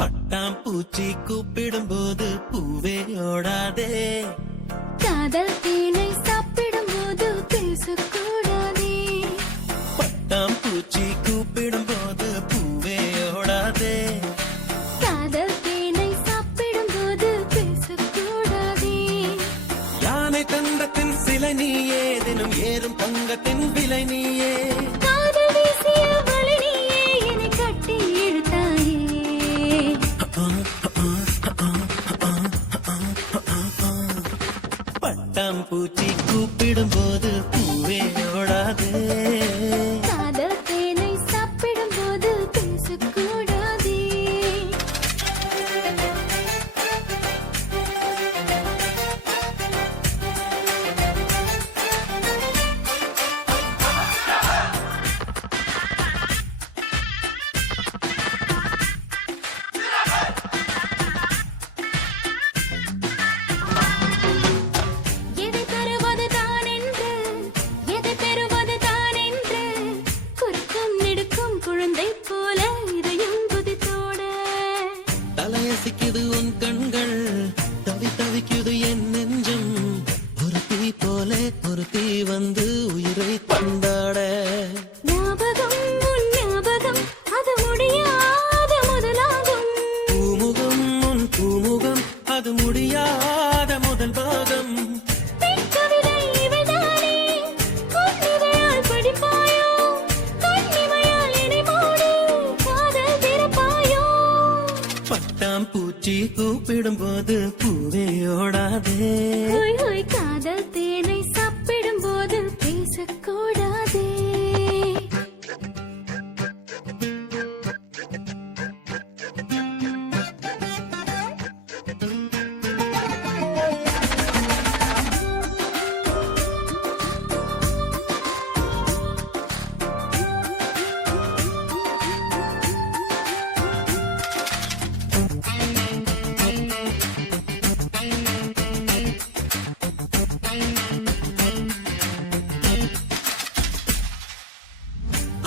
பட்டாம்பூச்சி கூப்பிடும் போது பூவே ஓடாதே. காதல் தேனை சாப்பிடும் போது பேசக்கூடாதே. பட்டாம்பூச்சி கூப்பிடும் போது பூவே ஓடாதே. காதல் தேனை சாப்பிடும் போது பேசக்கூடாதே. யானை தங்கத்தின் சிலை நீயே, தினம் ஏறும் தங்கத்தின் விலை நீயே. காதல் வீசிய வழி நீயே, என்னை கட்டி இழுத்தாயே. பட்டாம்பூச்சி கூப்பிடும் போது பூவே ஓடாதே. காதல் தேனை சாப்பிடும் போது பேசக்கூடாதே. எதை தருவது தான் என்று, எதை பெறுவது தான் என்று, குறுக்கும் நெடுக்கும் குழந்தை போல இதயம் குதித்தோட. தலையசிக்குது உன் கண்கள், தவிக்குது என் நெஞ்சம். ஒரு தீ போல ஒரு தீ வந்து உயிரை தந்தாட. ஞாபகம் உன் ஞாபகம், அது முடியாத முதலாகும். பூமுகம் உன் பூமுகம், அது முடியாத முதல் பாகம். கவிதை இவைதானே, கண்ணிமையால் படிப்பாயோ, கண்ணிமையால் என்னை மூடு, காதல் திறப்பாயோ. பட்டாம்பூச்சி கூப்பிடும் போது பூவே ஓடாதே. ஹோய் ஹோய் காதல் தேனை சாப்பிடும் போது பேசக்கூடாதே.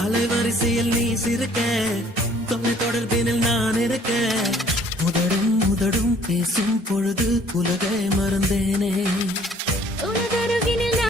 அலைவரிசையில் நீ சிரிக்க, தொலை தொடர்பினில் நான் இருக்க. உதடும் பேசும் பொழுது உலகை மறந்தேனே.